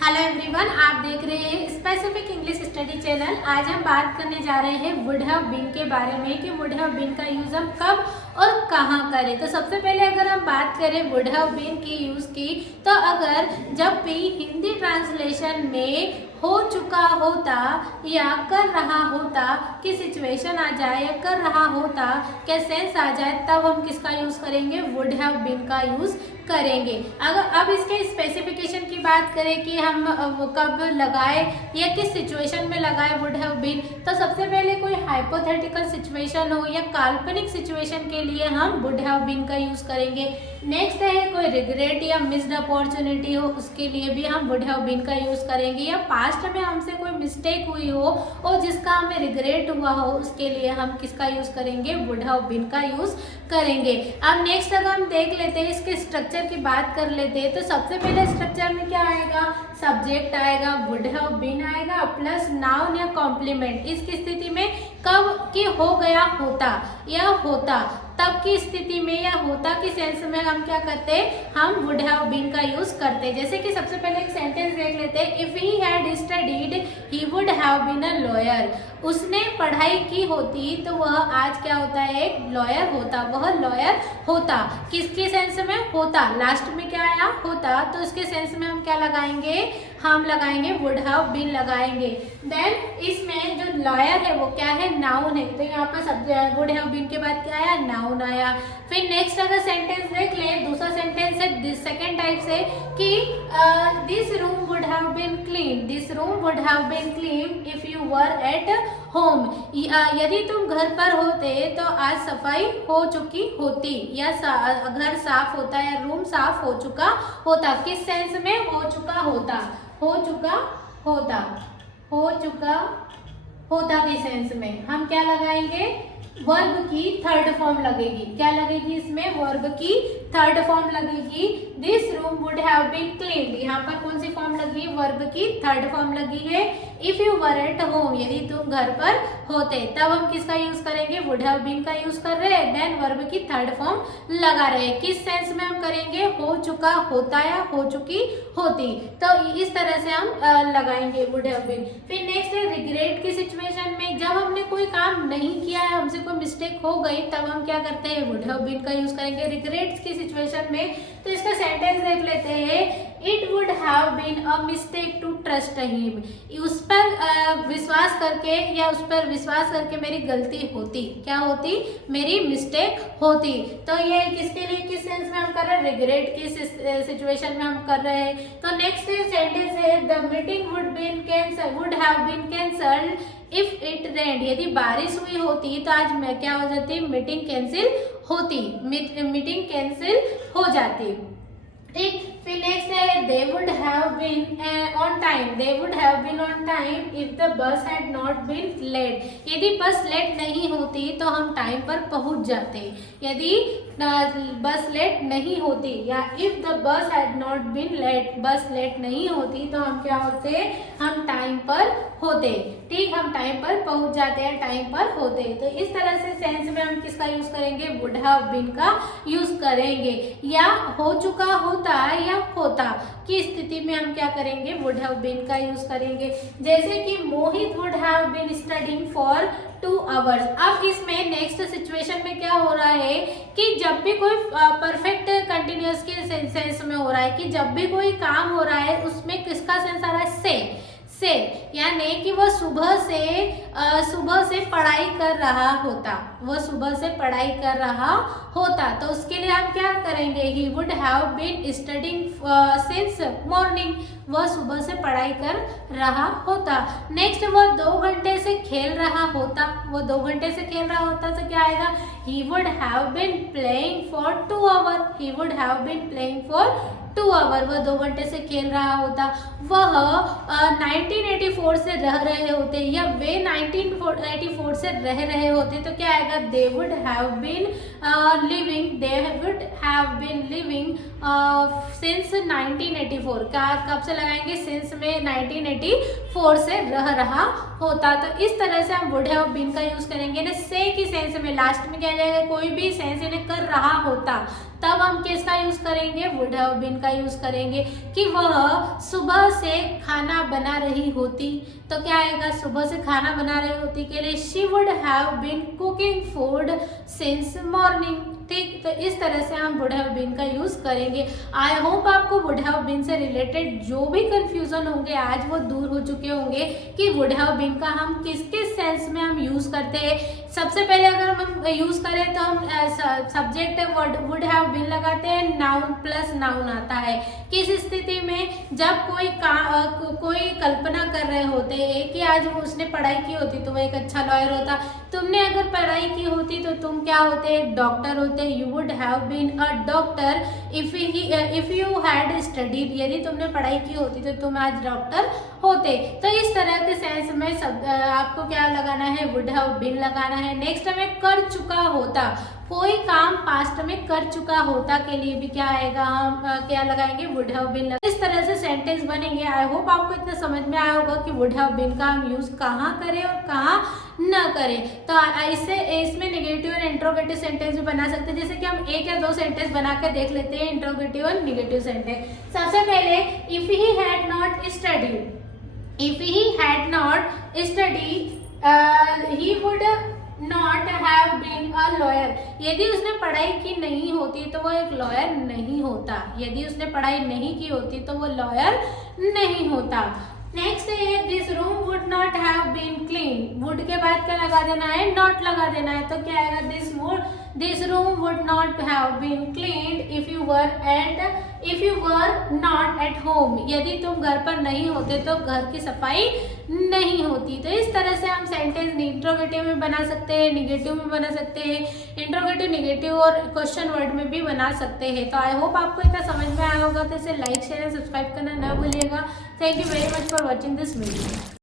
Hello everyone, आप देख रहे हैं स्पेसिफिक इंग्लिश स्टडी चैनल। आज हम बात करने जा रहे हैं वुड हैव बीन के बारे में कि वुड हैव बीन का यूज हम कब और कहाँ करें। तो सबसे पहले अगर हम बात करें वुड हैव बीन की यूज की, तो अगर जब भी हिंदी ट्रांसलेशन में हो चुका होता या कर रहा होता कि सिचुएशन आ जाए या कर रहा होता क्या सेंस आ जाए, तब हम किसका यूज करेंगे? वुड हैव बीन का यूज करेंगे। अगर अब इसके स्पेसिफिकेशन की बात करें कि हम कब लगाए या किस सिचुएशन में लगाए वुड हैव बीन, तो सबसे पहले कोई हाइपोथेटिकल सिचुएशन हो या काल्पनिक सिचुएशन के लिए हम वुड हैव बीन का यूज करेंगे। नेक्स्ट है कोई रिग्रेट या मिस्ड अपॉर्चुनिटी हो, उसके लिए भी हम वुड हैव बीन का यूज करेंगे। या पास्ट में हमसे कोई मिस्टेक हुई हो और जिसका हमें रिग्रेट हुआ हो, उसके लिए हम किसका यूज करेंगे? वुड हैव बीन का यूज करेंगे। अब नेक्स्ट अगर हम देख लेते हैं, इसके स्ट्रक्चर की बात कर लेते हैं, तो सबसे पहले स्ट्रक्चर में क्या आएगा? सब्जेक्ट आएगा, वुड हैव बीन आएगा प्लस नाउन या कॉम्प्लीमेंट। इसकी स्थिति में कब की हो गया होता या होता, तब की स्थिति में या होता की सेंस में हम क्या करते हैं? हम वुड हैव बीन का यूज करते हैं। जैसे कि सबसे पहले एक सेंटेंस देख लेते हैं, if he had studied he would have been a lawyer. उसने पढ़ाई की होती तो वह आज क्या होता है? एक लॉयर होता, वह लॉयर होता। किसके सेंस में? होता। लास्ट में क्या आया? होता। तो इसके सेंस में हम क्या लगाएंगे? हम लगाएंगे वुड हैव बीन लगाएंगे। देन इसमें जो लॉयर है वो क्या है? नाउन है। तो यहाँ पर सब वुड हैव बीन के बाद क्या आया? नाउन आया। फिर नेक्स्ट अगर सेंटेंस देख ले, दूसरा सेंटेंस है सेकेंड टाइप से कि this room would have been clean. This room would have been clean if you were at home. यदि तुम घर पर होते तो आज सफाई हो चुकी होती, या घर साफ होता या रूम साफ हो चुका होता। किस सेंस में? हो चुका होता, हो चुका होता, हो चुका होता के सेंस में हम क्या लगाएंगे? वर्ब की थर्ड फॉर्म लगेगी। क्या लगेगी इसमें? वर्ब की थर्ड फॉर्म लगेगी। This room would have been cleaned. यहाँ पर कौन सी फॉर्म लगी? वर्ब की थर्ड फॉर्म लगी है। If you were at home, यदि तुम घर पर होते, तब हम किसका यूज करेंगे? वुड हैव बीन का यूज कर रहे हैं। देन वर्ब की थर्ड फॉर्म लगा रहे हैं। किस सेंस में हम करेंगे? हो चुका होता या हो चुकी होती। तो इस तरह से हम लगाएंगे वुड हैव बीन। फिर नेक्स्ट है रिग्रेट की सिचुएशन में, जब हमने कोई काम नहीं किया है, हमसे कोई मिस्टेक हो गई, तब हम क्या करते हैं? वुड हैव बीन का यूज करेंगे रिग्रेट्स की सिचुएशन में। तो इसका सेंटेंस देख लेते हैं, it would have been a mistake to trust him. उस पर विश्वास करके या उस पर विश्वास करके मेरी गलती होती। क्या होती? मेरी मिस्टेक होती। तो ये किसके लिए, किस सेंस में हम कर रहे हैं? रिग्रेट की सिचुएशन में हम कर रहे हैं। तो नेक्स्ट सेंटेंस है, the meeting would have been cancelled if it rained. यदि बारिश हुई होती तो आज मैं क्या हो जाती? मीटिंग कैंसिल होती, मीटिंग कैंसिल हो जाती। ठीक। फिर नेक्स्ट है, they would have been on time. They would have been on time if the bus had not been late. यदि बस लेट नहीं होती तो हम टाइम पर पहुंच जाते। यदि बस लेट नहीं होती या if the bus had not been late, bus late नहीं होती तो हम क्या होते? हम टाइम पर होते। ठीक, हम टाइम पर पहुंच जाते हैं, टाइम पर होते। तो इस तरह से सेंस में हम किसका यूज करेंगे? वुड हैव बीन का यूज करेंगे। या हो चुका होता या होता की स्थिति में हम क्या करेंगे? वुड हैव बीन का यूज करेंगे। जैसे कि Mohit would have been studying for 2 hours. अब इसमें नेक्स्ट सिचुएशन में क्या हो रहा है कि जब भी कोई परफेक्ट कंटिन्यूअस के सेंस में हो रहा है कि जब भी कोई काम हो रहा है उसमें किसका सेंस आ रहा है? से, यानी कि वह सुबह से पढ़ाई कर रहा होता, वह सुबह से पढ़ाई कर रहा होता। तो उसके लिए हम क्या करेंगे? He would have been studying since morning. वह सुबह से पढ़ाई कर रहा होता। नेक्स्ट, वह 2 घंटे से खेल रहा होता। वह 2 घंटे से खेल रहा होता तो क्या आएगा? He would have been playing for 2 hour. He would have been playing for 2 hour. वह 2 घंटे से खेल रहा होता। वह 1984 से रह रहे होते या वे 1984 से रह रहे होते तो क्या आएगा? They would have been living since 1984। क्या कब से लगाएंगे? सिंस में 1984 से रह रहा होता। तो इस तरह से हम वुड हैव बीन का यूज करेंगे ना से की सेंस में। लास्ट में क्या जाएगा? कोई भी सेंस इन्हें कर रहा होता, तब हम किसका यूज करेंगे? वुड हैव बीन का यूज करेंगे। कि वह सुबह से खाना बना रही होती, तो क्या आएगा? सुबह से खाना बना रही होती के लिए she would have been cooking food since morning. ठीक, तो इस तरह से हम वुड हैव बीन का यूज करेंगे। आई होप आपको वुड हैव बीन से रिलेटेड जो भी कंफ्यूजन होंगे आज वो दूर हो चुके होंगे कि वुड हैव बीन का हम किस किस सेंस में हम यूज करते हैं। सबसे पहले अगर हम यूज करें तो हम सब्जेक्ट वुड हैव बीन लगाते हैं, नाउन प्लस नाउन आता है। किस स्थिति में? जब कोई कल्पना कर रहे होते हैं कि आज उसने पढ़ाई की होती तो वह एक अच्छा लॉयर होता। तुमने अगर पढ़ाई की होती तो तुम क्या होते? डॉक्टर होते। You would have been a doctor if you had studied. यदि तुमने पढ़ाई की होती तो तुम आज डॉक्टर होते। तो इस तरह के सेंस में आपको क्या लगाना है? वुड हैव बीन लगाना है। नेक्स्ट हमें कर चुका होता। कोई काम पास्ट में कर चुका होता के लिए भी क्या आएगा? हम क्या लगाएंगे? Would have been. इस तरह से सेंटेंस बनेंगे। आई होप आपको इतना समझ में आया होगा कि वुड हैव बीन का हम यूज कहाँ करें और कहाँ न करें। तो इसमें नेगेटिव और इंट्रोगेटिव सेंटेंस भी बना सकते हैं। जैसे कि हम एक या दो सेंटेंस बना कर देख लेते हैं, इंट्रोगेटिव और नेगेटिव सेंटेंस। सबसे पहले if he had not studied, if he had not studied he would not have been a lawyer. यदि उसने पढ़ाई की नहीं होती तो वो एक लॉयर नहीं होता। यदि उसने पढ़ाई नहीं की होती तो वो लॉयर नहीं होता। नेक्स्ट है this room would not have been clean. Would के बाद क्या लगा देना है? नॉट लगा देना है। तो क्या आएगा? This room would not have been cleaned if you were not at home. यदि तुम घर पर नहीं होते तो घर की सफाई नहीं होती। तो इस तरह से हम सेंटेंस इंट्रोगेटिव में बना सकते हैं, निगेटिव में बना सकते हैं, इंट्रोगेटिव, निगेटिव और क्वेश्चन वर्ड में भी बना सकते हैं। तो आई होप आपको इतना समझ में आया होगा। तो इसे लाइक शेयर एंड सब्सक्राइब करना ना भूलिएगा। Thank you very much for watching this video.